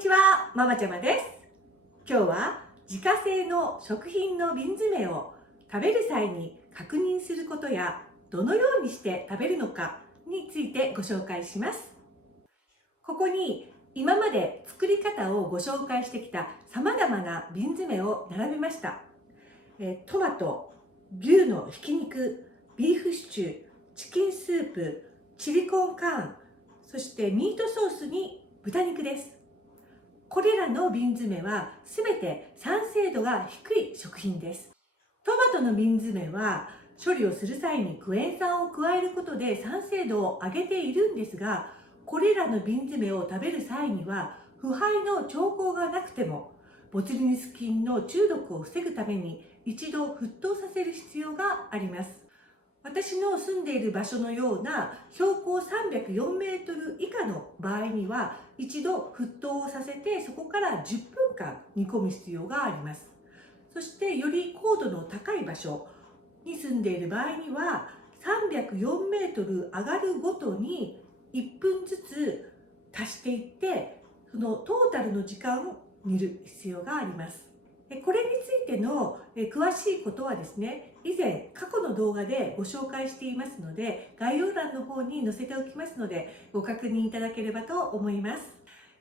ちは、ママちゃまです。今日は自家製の食品の瓶詰を食べる際に確認することや、どのようにして食べるのかについてご紹介します。ここに今まで作り方をご紹介してきたさまざまな瓶詰を並べました。トマト、牛のひき肉、ビーフシチュー、チキンスープ、チリコンカーン、そしてミートソースに豚肉です。これらの瓶詰はすべて酸性度が低い食品です。トマトの瓶詰は処理をする際にクエン酸を加えることで酸性度を上げているんですが、これらの瓶詰を食べる際には腐敗の兆候がなくてもボツリヌス菌の中毒を防ぐために一度沸騰させる必要があります。私の住んでいる場所のような標高304メートル以下の場合には一度沸騰させて、そこから10分間煮込む必要があります。そしてより高度の高い場所に住んでいる場合には304メートル上がるごとに1分ずつ足していって、そのトータルの時間を煮る必要があります。これについての詳しいことはですね、以前過去の動画でご紹介していますので、概要欄の方に載せておきますのでご確認いただければと思います。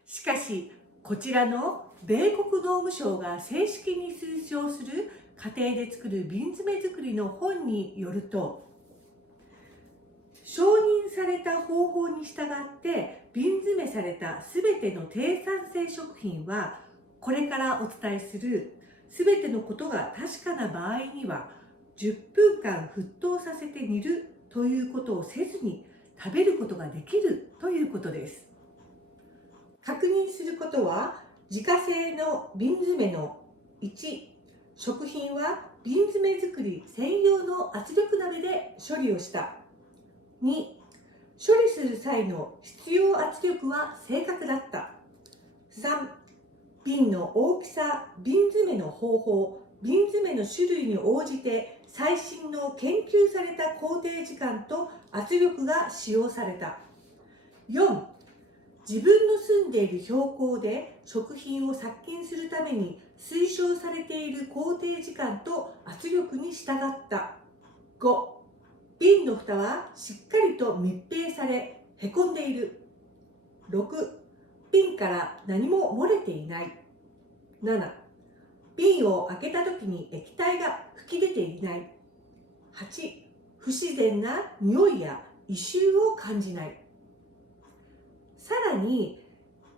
しかしこちらの米国農務省が正式に推奨する家庭で作る瓶詰作りの本によると、承認された方法に従って瓶詰されたすべての低酸性食品は、これからお伝えするすべてのことが確かな場合には10分間沸騰させて煮るということをせずに食べることができるということです。確認することは、自家製の瓶詰の1、食品は瓶詰作り専用の圧力鍋で処理をした。2、処理する際の必要圧力は正確だった。3、瓶の大きさ、瓶詰の方法、瓶詰の種類に応じて最新の研究された工程時間と圧力が使用された。4、自分の住んでいる標高で食品を殺菌するために推奨されている工程時間と圧力に従った。5、瓶の蓋はしっかりと密閉され、へこんでいる。6、瓶から何も漏れていない。7、瓶を開けた時に液体が吹き出ていない。8、不自然な匂いや異臭を感じない。さらに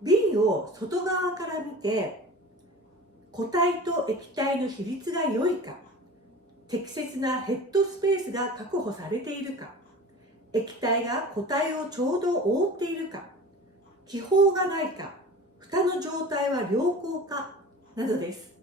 瓶を外側から見て、固体と液体の比率が良いか、適切なヘッドスペースが確保されているか、液体が固体をちょうど覆っているか、気泡がないか、蓋の状態は良好かなどです。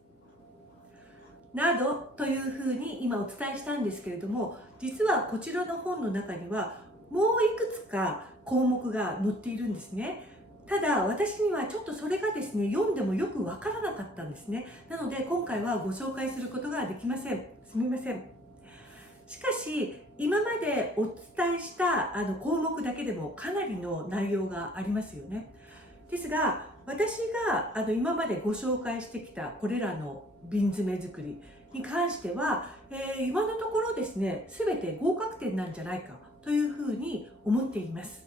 などというふうに今お伝えしたんですけれども、実はこちらの本の中にはもういくつか項目が載っているんですね。ただ私にはちょっとそれがですね、読んでもよくわからなかったんですね。なので今回はご紹介することができません。すみません。しかし今までお伝えした項目だけでもかなりの内容がありますよね。ですが私が今までご紹介してきたこれらの瓶詰作りに関しては、今のところですね、全て合格点なんじゃないかというふうに思っています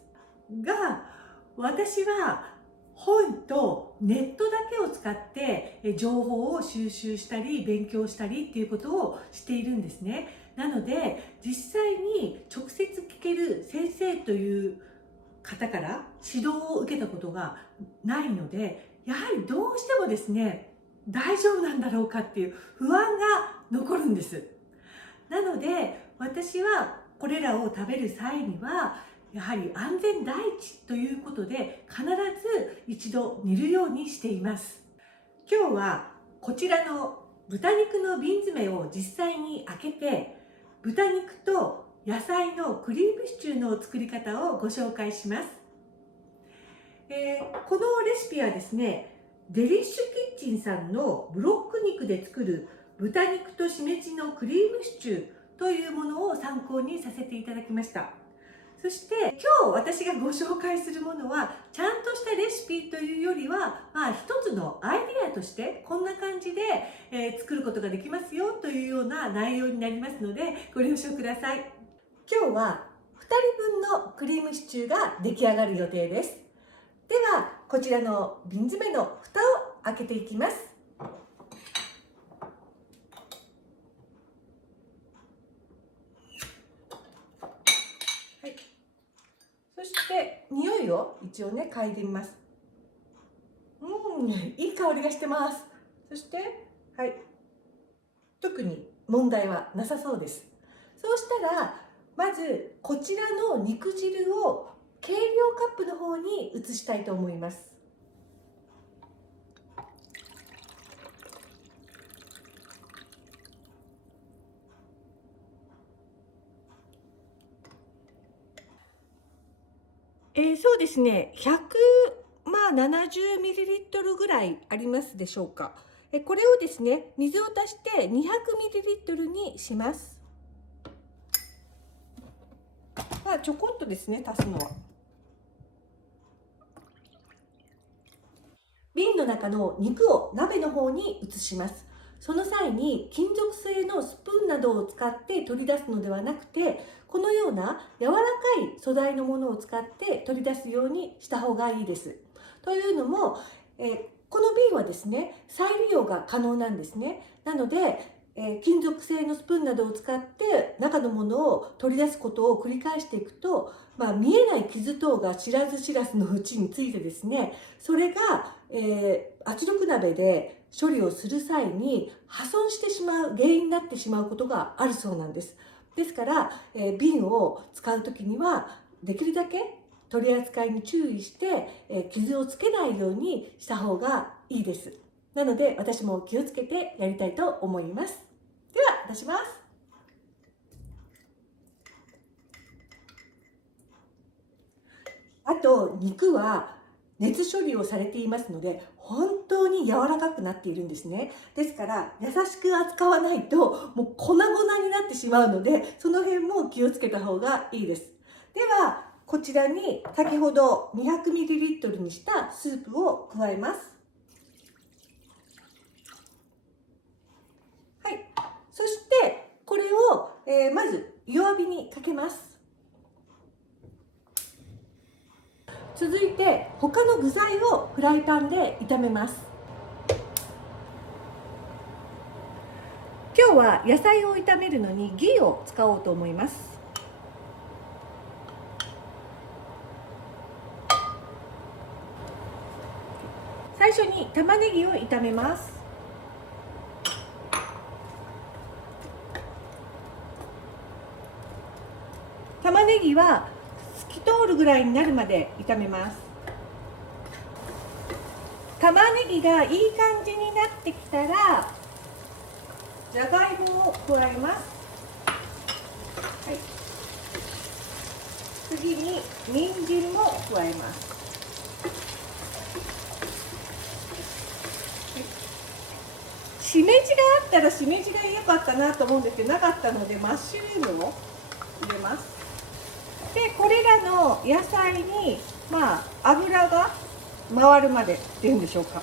が、私は本とネットだけを使って情報を収集したり勉強したりっていうことをしているんですね。なので実際に直接聞ける先生という方から指導を受けたことがないので、やはりどうしてもですね、大丈夫なんだろうかっていう不安が残るんです。なので私はこれらを食べる際にはやはり安全第一ということで必ず一度煮るようにしています。今日はこちらの豚肉の瓶詰を実際に開けて、豚肉と野菜のクリームシチューの作り方をご紹介します。このレシピはですね、デリッシュキッチンさんのブロック肉で作る豚肉としめじのクリームシチューというものを参考にさせていただきました。そして今日私がご紹介するものはちゃんとしたレシピというよりは、一つのアイデアとしてこんな感じで、作ることができますよというような内容になりますのでご了承ください。今日は2人分のクリームシチューが出来上がる予定です。ではこちらの瓶詰めの蓋を開けていきます。そして匂いを一応ね嗅いでみます。いい香りがしてます。そして特に問題はなさそうです。そうしたらまずこちらの肉汁を計量カップの方に移したいと思います。そうですね、170ml ぐらいありますでしょうか。これをですね、水を足して 200ml にします。ちょこっとですね、足すのは。瓶の中の肉を鍋の方に移します。その際に金属製のスプーンなどを使って取り出すのではなくて、このような柔らかい素材のものを使って取り出すようにした方がいいです。というのも、この瓶はですね、再利用が可能なんですね。なので、金属製のスプーンなどを使って中のものを取り出すことを繰り返していくと、見えない傷等が知らず知らずのうちについてですね、それが、圧力鍋で処理をする際に破損してしまう原因になってしまうことがあるそうなんです。ですから、瓶を使う時にはできるだけ取り扱いに注意して、傷をつけないようにした方がいいです。なので私も気をつけてやりたいと思います。では出します。あと肉は熱処理をされていますので本当に柔らかくなっているんですね。ですから優しく扱わないともう粉々になってしまうので、その辺も気をつけた方がいいです。ではこちらに先ほど 200ml にしたスープを加えます。そしてこれを、まず弱火にかけます。続いて他の具材をフライパンで炒めます。今日は野菜を炒めるのにギーを使おうと思います。最初に玉ねぎを炒めます。玉ねぎは透き通るぐらいになるまで炒めます。玉ねぎがいい感じになってきたらじゃがいもを加えます。次に人参も加えます。しめじがあったらしめじが良かったなと思うんですけどなかったのでマッシュルームを入れます。でこれらの野菜に油が回るまでっていうんでしょうか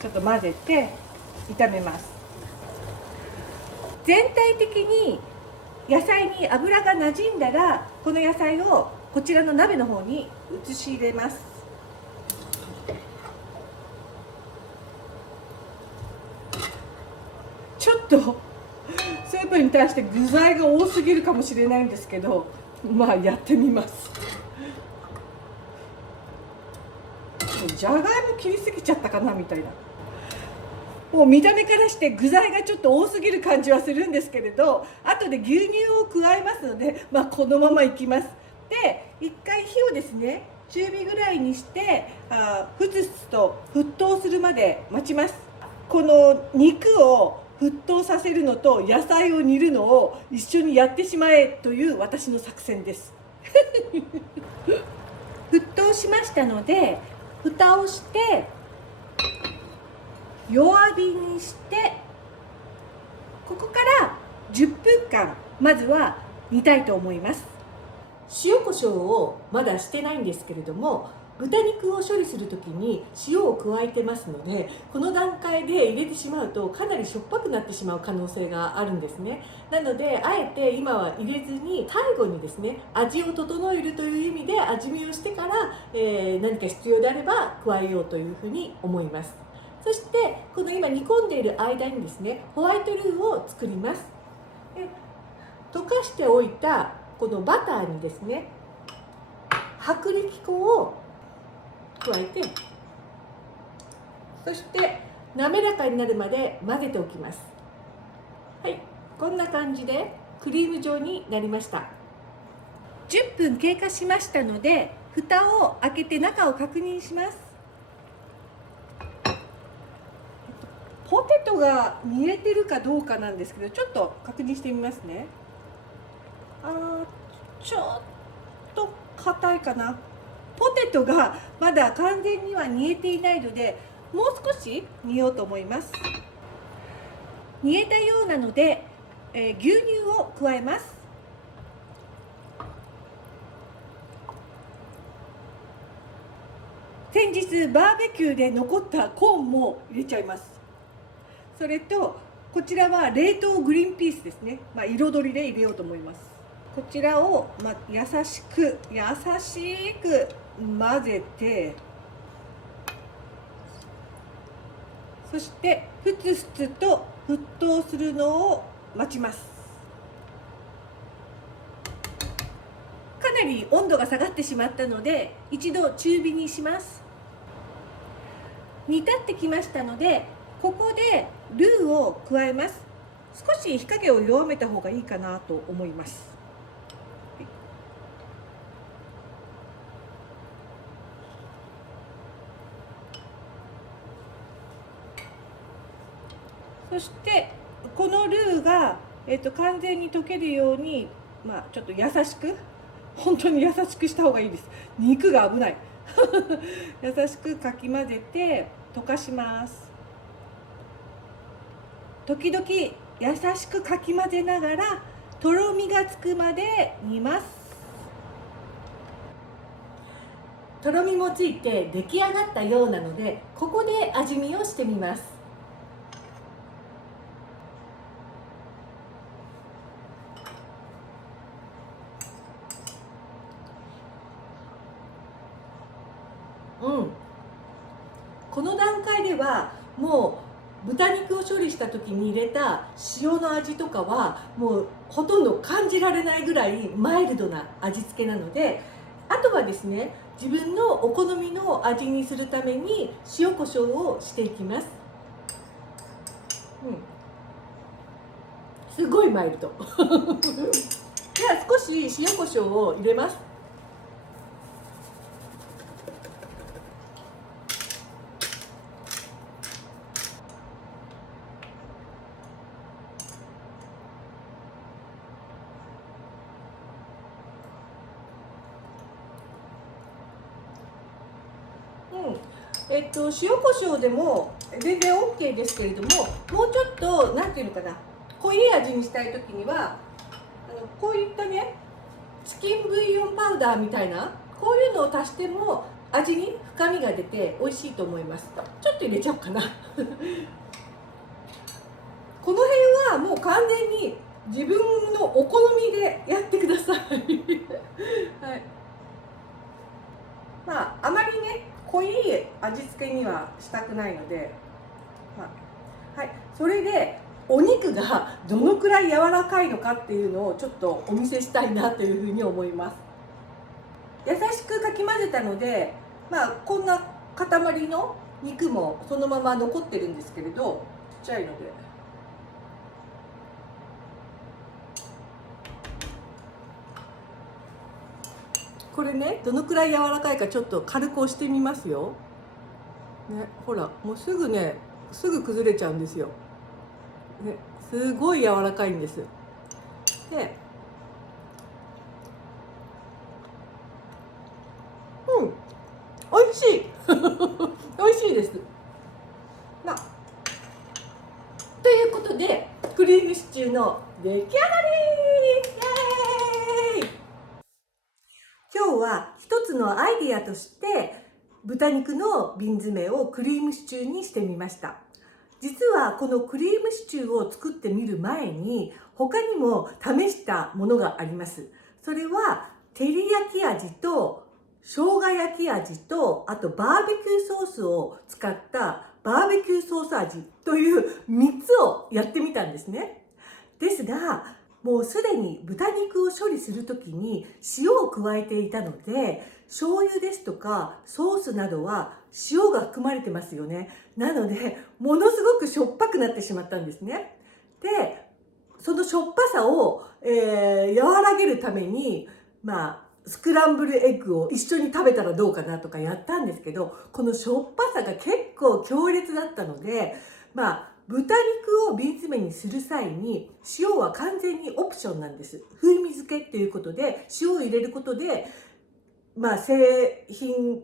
ちょっと混ぜて炒めます。全体的に野菜に油がなじんだらこの野菜をこちらの鍋の方に移し入れます。ちょっとスープに対して具材が多すぎるかもしれないんですけど、やってみます。じゃがいも切りすぎちゃったかなみたいな。もう見た目からして具材がちょっと多すぎる感じはするんですけれど、後で牛乳を加えますので、このままいきます。で一回火をですね中火ぐらいにしてふつふつと沸騰するまで待ちます。この肉を沸騰させるのと野菜を煮るのを一緒にやってしまえという私の作戦です沸騰しましたので蓋をして弱火にして、ここから10分間まずは煮たいと思います。塩コショウをまだしてないんですけれども、豚肉を処理する時に塩を加えてますので、この段階で入れてしまうとかなりしょっぱくなってしまう可能性があるんですね。なのであえて今は入れずに、最後にですね味を整えるという意味で味見をしてから、何か必要であれば加えようというふうに思います。そしてこの今煮込んでいる間にですね、ホワイトルーを作ります。溶かしておいたこのバターにですね、薄力粉を加えて、そして滑らかになるまで混ぜておきます。はい、こんな感じでクリーム状になりました。10分経過しましたので、蓋を開けて中を確認します。ポテトが煮えてるかどうかなんですけど、ちょっと確認してみますね。ちょっと硬いかな。ポテトがまだ完全には煮えていないので、もう少し煮ようと思います。煮えたようなので、牛乳を加えます。先日バーベキューで残ったコーンも入れちゃいます。それとこちらは冷凍グリーンピースですね、彩りで入れようと思います。こちらを、優しく混ぜて、そしてふつふつと沸騰するのを待ちます。かなり温度が下がってしまったので、一度中火にします。煮立ってきましたので、ここでルーを加えます。少し火加減を弱めた方がいいかなと思います。そしてこのルーが、完全に溶けるように、ちょっと優しく、本当に優しくした方がいいです。肉が危ない優しくかき混ぜて溶かします。時々優しくかき混ぜながらとろみがつくまで煮ます。とろみもついて出来上がったようなので、ここで味見をしてみます。この段階ではもう豚肉を処理した時に入れた塩の味とかはもうほとんど感じられないぐらいマイルドな味付けなので、あとはですね、自分のお好みの味にするために塩コショウをしていきます。すごいマイルドでは少し塩コショウを入れます。塩コショウでも全然 OK ですけれども、もうちょっとなんていうのかな、濃い味にしたい時にはこういったね、チキンブイヨンパウダーみたいな、こういうのを足しても味に深みが出て美味しいと思います。ちょっと入れちゃおうかなこの辺はもう完全に自分のお好みでやってくださいはい、あまりね濃い味付けにはしたくないので、はい、それでお肉がどのくらい柔らかいのかっていうのをちょっとお見せしたいなというふうに思います。優しくかき混ぜたので、こんな塊の肉もそのまま残ってるんですけれど、ちっちゃいのでこれね、どのくらい柔らかいかちょっと軽く押してみますよ。ね、ほらもうすぐ崩れちゃうんですよ。ね、すごい柔らかいんです。で、美味しい美味しいです。ということでクリームシチューの出来上がり。イエーイ。一つのアイディアとして豚肉の瓶詰めをクリームシチューにしてみました。実はこのクリームシチューを作ってみる前に他にも試したものがあります。それは照り焼き味と生姜焼き味とあとバーベキューソースを使ったバーベキューソース味という3つをやってみたんですね。ですがもうすでに豚肉を処理するときに塩を加えていたので、醤油ですとかソースなどは塩が含まれてますよね。なのでものすごくしょっぱくなってしまったんですね。でそのしょっぱさを、和らげるためにスクランブルエッグを一緒に食べたらどうかなとかやったんですけど、このしょっぱさが結構強烈だったので、豚肉を瓶詰めにする際に塩は完全にオプションなんです。風味付けっていうことで塩を入れることで、製品っ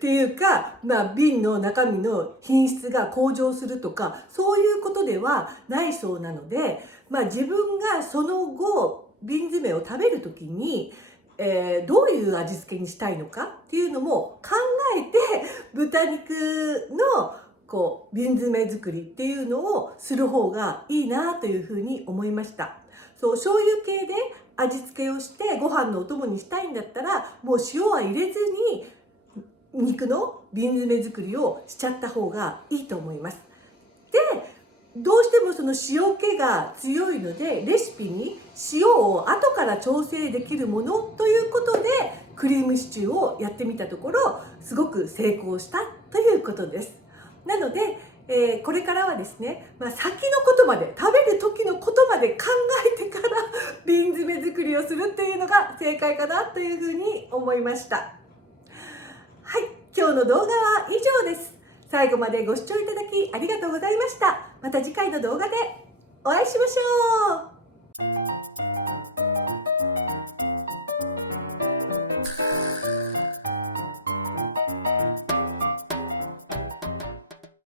ていうか、瓶の中身の品質が向上するとかそういうことではないそうなので、自分がその後瓶詰めを食べる時に、どういう味付けにしたいのかっていうのも考えて豚肉の瓶詰め作りっていうのをする方がいいなというふうに思いました。醤油系で味付けをしてご飯のお供にしたいんだったらもう塩は入れずに肉の瓶詰め作りをしちゃった方がいいと思います。でどうしてもその塩気が強いのでレシピに塩を後から調整できるものということでクリームシチューをやってみたところすごく成功したということです。なので、これからはですね、先のことまで食べる時のことまで考えてから瓶詰め作りをするっていうのが正解かなというふうに思いました。はい、今日の動画は以上です。最後までご視聴いただきありがとうございました。また次回の動画でお会いしましょう。